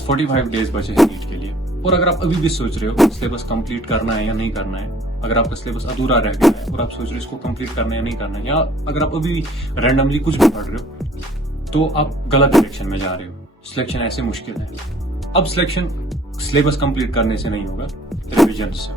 पास 45 days बचे हैं NEET के लिए, और अगर आप अभी भी सोच रहे हो सिलेबस कंप्लीट करना है या नहीं करना है, अगर आपका सिलेबस अधूरा रह गया है और आप सोच रहे हो इसको कंप्लीट करना है या नहीं करना है, या अगर आप अभी रैंडमली कुछ भी पढ़ रहे हो, तो आप गलत डायरेक्शन में जा रहे हो। सिलेक्शन ऐसे मुश्किल है। अब सिलेक्शन सिलेबस कंप्लीट करने से नहीं होगा, रिविजन से।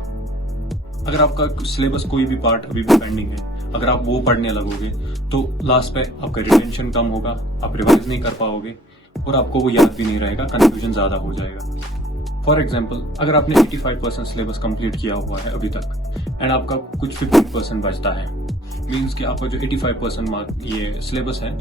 अगर आपका सिलेबस कोई भी पार्ट अभी भी पेंडिंग है, अगर आप वो पढ़ने लगोगे तो लास्ट पे आपका रिटेंशन कम होगा, आप रिवाइज नहीं कर पाओगे और आपको वो याद भी नहीं रहेगा, कंफ्यूजन ज्यादा हो जाएगा। फॉर एग्जाम्पल, अगर आपने 85% सिलेबस कंप्लीट किया हुआ है अभी तक एंड आपका कुछ 15% बचता है, मीन्स कि आपका जो 85% मार्क ये सिलेबस है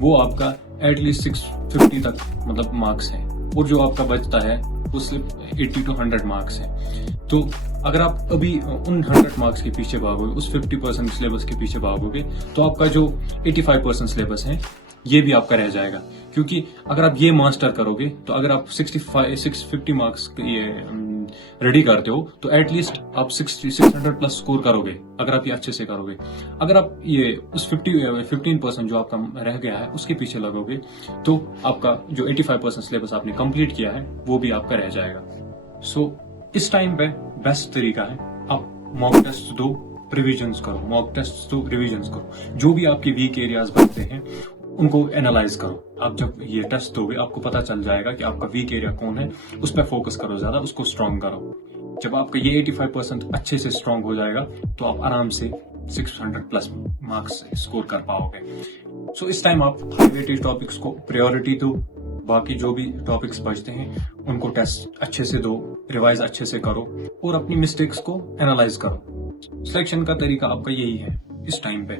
वो आपका एटलीस्ट 650 तक मतलब मार्क्स है, और जो आपका बचता है वो सिर्फ 80 to 100 मार्क्स है। तो अगर आप अभी उन 100 मार्क्स के पीछे भागोगे, उस 50% सिलेबस के पीछे भागोगे, तो आपका जो 85% सिलेबस है ये भी आपका रह जाएगा। क्योंकि अगर आप ये मास्टर करोगे तो अगर आप 650 मार्क्स ये रेडी करते हो तो एटलीस्ट आप 600 प्लस स्कोर करोगे अगर आप ये अच्छे से करोगे। अगर आप ये उस 15% जो आपका रह गया है उसके पीछे लगोगे तो आपका जो 85% सिलेबस आपने कंप्लीट किया है वो भी आपका रह जाएगा। सो इस टाइम पे बेस्ट तरीका है आप मॉक टेस्ट दो, रिविजन्स करो, मॉक टेस्ट दो, रिविजन्स करो। जो भी आपके वीक एरियाज बनते हैं उनको एनालाइज करो। आप जब ये टेस्ट दोगे आपको पता चल जाएगा कि आपका वीक एरिया कौन है, उस पर फोकस करो ज्यादा, उसको स्ट्रॉन्ग करो। जब आपका ये 85% अच्छे से स्ट्रॉन्ग हो जाएगा तो आप आराम से 600 प्लस मार्क्स स्कोर कर पाओगे। सो इस टाइम आप हाई वेटेज टॉपिक्स को प्रायोरिटी दो, बाकी जो भी टॉपिक्स बचते हैं उनको टेस्ट अच्छे से दो, रिवाइज अच्छे से करो और अपनी मिस्टेक्स को एनालाइज करो। सिलेक्शन का तरीका आपका यही है इस टाइम पे,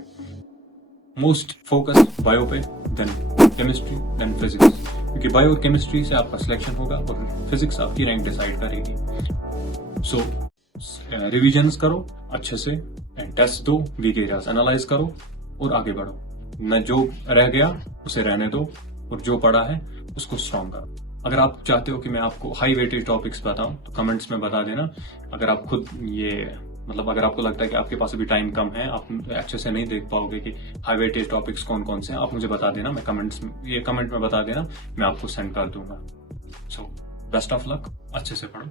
मोस्ट फोकस बायो पे, देन केमिस्ट्री, देन फिजिक्स, क्योंकि बायो और केमिस्ट्री से आपका सिलेक्शन होगा और फिजिक्स आपकी रैंक डिसाइड करेगी। सो रिविजन्स करो अच्छे से एंड टेस्ट दो, वीक एरियाज एनालाइज करो और आगे बढ़ो। न जो रह गया उसे रहने दो और जो पढ़ा है उसको स्ट्रॉन्ग करो। अगर आप चाहते हो कि मैं आपको हाई वेटेज टॉपिक्स बताऊं तो कमेंट्स में बता देना। अगर आप खुद ये अगर आपको लगता है कि आपके पास अभी टाइम कम है, आप अच्छे से नहीं देख पाओगे कि हाई वेटेज टॉपिक्स कौन कौन से हैं, आप मुझे बता देना, मैं कमेंट में बता देना, मैं आपको सेंड कर दूंगा। सो बेस्ट ऑफ लक, अच्छे से पढ़ो।